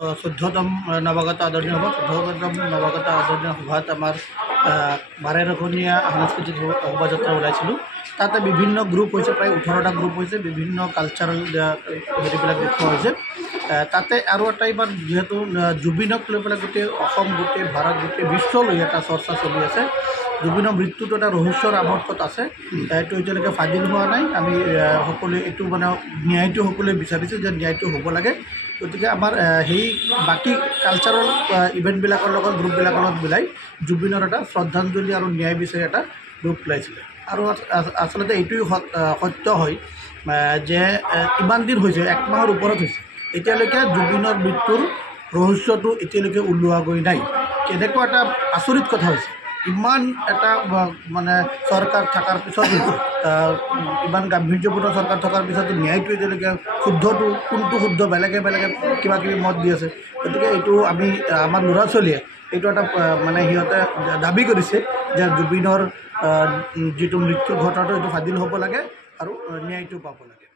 চৈধ্যতম নৱাগত আদৰণীয় সভা ১৪তম নৱাগত আদৰণীয় সভাত আমাৰ ১২ৰখনীয়া সাংস্কৃতিক শোভাযাত্ৰা ওলাইছিলোঁ। তাতে বিভিন্ন গ্ৰুপ হৈছে, প্ৰায় ১৮টা গ্ৰুপ হৈছে, বিভিন্ন কালচাৰেল হেৰিবিলাক দেখুওৱা হৈছে। তাতে আৰু এটা ইমান যিহেতু জুবিনক লৈ পেলাই গোটেই অসম, গোটেই ভাৰত, গোটেই বিশ্বলৈ এটা চৰ্চা চলি আছে। জুবিনৰ মৃত্যুটো এটা ৰহস্যৰ আৱৰ্তত আছে, এইটো এতিয়ালৈকে ফাদিল হোৱা নাই। আমি সকলোৱে এইটো মানে ন্যায়টো সকলোৱে বিচাৰিছোঁ যে ন্যায়টো হ'ব লাগে। গতিকে আমাৰ সেই বাকী কালচাৰেল ইভেণ্টবিলাকৰ লগত গ্ৰুপবিলাকৰ লগত মিলাই জুবিনৰ এটা শ্ৰদ্ধাঞ্জলি আৰু ন্যায় বিচাৰি এটা ৰূপ ওলাইছিলে। আৰু আচলতে এইটোৱে সত্য হয় যে ইমান দিন হৈছে, ১ মাহৰ ওপৰত হৈছে, এতিয়ালৈকে জুবিনৰ মৃত্যুৰ ৰহস্যটো এতিয়ালৈকে ওলোৱাগৈ নাই। কেনেকুৱা এটা আচৰিত কথা হৈছে, ইমান এটা মানে চৰকাৰ থকাৰ পিছত, ইমান গাম্ভীৰ্যপূৰ্ণ চৰকাৰ থকাৰ পিছতো ন্যায়টো এতিয়ালৈকে শুদ্ধটো কোনটো শুদ্ধ, বেলেগে বেলেগে কিবা কিবি মত দি আছে। গতিকে এইটো আমি আমাৰ ল'ৰা ছোৱালীয়ে এইটো এটা মানে সিহঁতে দাবী কৰিছে যে জুবিনৰ যিটো মৃত্যু ঘটাটো এইটো ফাদিল হ'ব লাগে আৰু ন্যায়টো পাব লাগে।